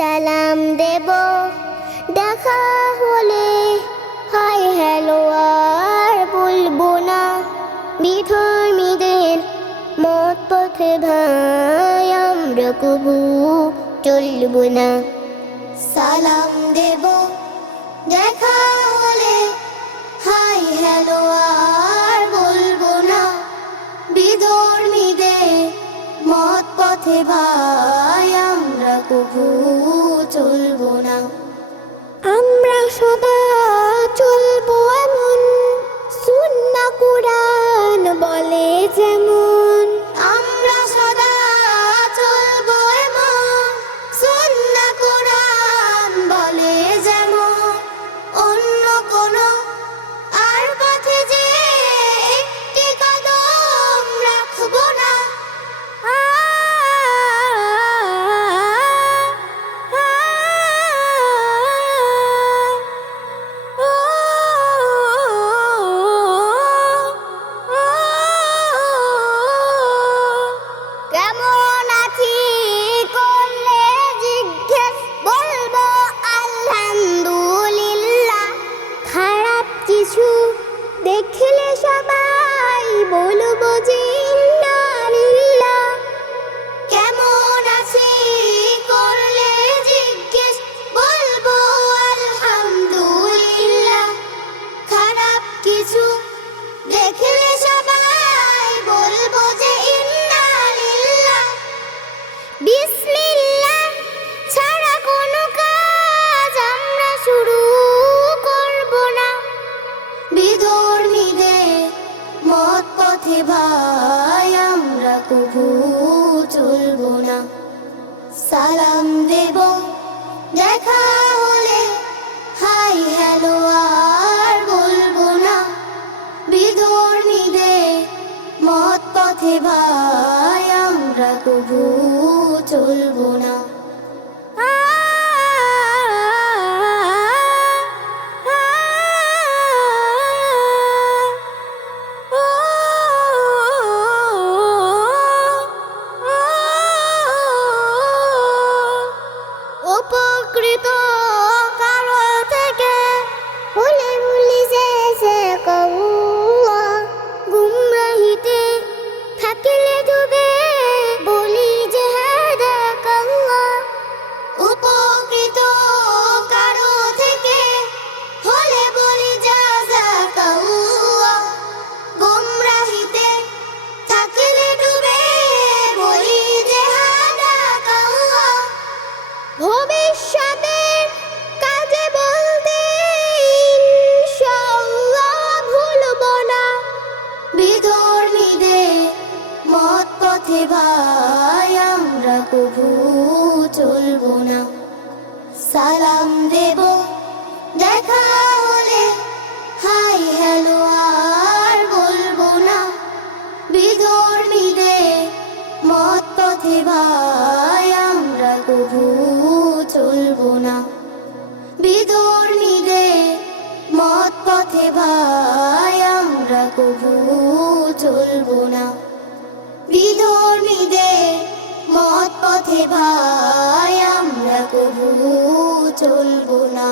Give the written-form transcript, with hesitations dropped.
সালাম দেব দেখা হলে হাই হ্যালো আর বলবো না। বিধর্মীদের মত পথে ভাই আমরা কবু চলবো না। সালাম দেব দেখা হলে হাই হ্যালো আর বলবো না। বিধর্মীদের মত পথে ভাই আমরা কবু চলবো না। আমরা সদা চলবো এমন সুন্নাহ কুরআন বলে যেমন। আমরা সদা চলবো এমন সুন্নাহ কুরআন বলে যেমন। অন্য কোনো আর পথে যে একটি কদম রাখবো না। কেমন আছি করলে জিজ্ঞেস বলবো আলহামদুলিল্লাহ। খারাপ কিছু দেখলে সবাই বলবো যে ইন্না লিল্লাহ। কেমন আছি করলে জিজ্ঞেস বলবো আলহামদুলিল্লাহ। খারাপ কিছু দেখলে সবাই বলবো যে ইন্না লিল্লাহ। বিসমিল্লাহ ছাড়া কোনো কাজ আমরা শুরু করব না। বিধর্মীদের মত পথে ভাই আমরা কবু চলবো না। সালাম দেব দেখা হলে হাই হ্যালো আর বলবো না। বিধর্মীদের মত পথে ভাই আমরা কবু চলবো না। উপকৃত কারো থেকে হলে ভুলি যে কৌয়া। গুমরাহিতে থাকিলে ডুবে বলি যে হাদাকাল্লাহ। উপকৃত কারো থেকে হলে বলি জাযাকাল্লাহ। গুমরাহিতে থাকিলে ডুবে বলি যে হাদাকাল্লাহ। ভবিষ্যতের কাজে বলতে ইনশাআল্লাহ ভুলবো না। বিধর্মীদের মত পথে ভাই আমরা কবু চলবো না। সালাম দেব দেখা হলে হাই হ্যালো আর বলবো না। বিধর্মীদের মত পথে ভাই আমরা কবু চলবো না। বিধর্মীদের মত পথে ভাই আমরা কবু চলবো না। বিধর্মীদের মত পথে ভাই আমরা কবু চলবো না।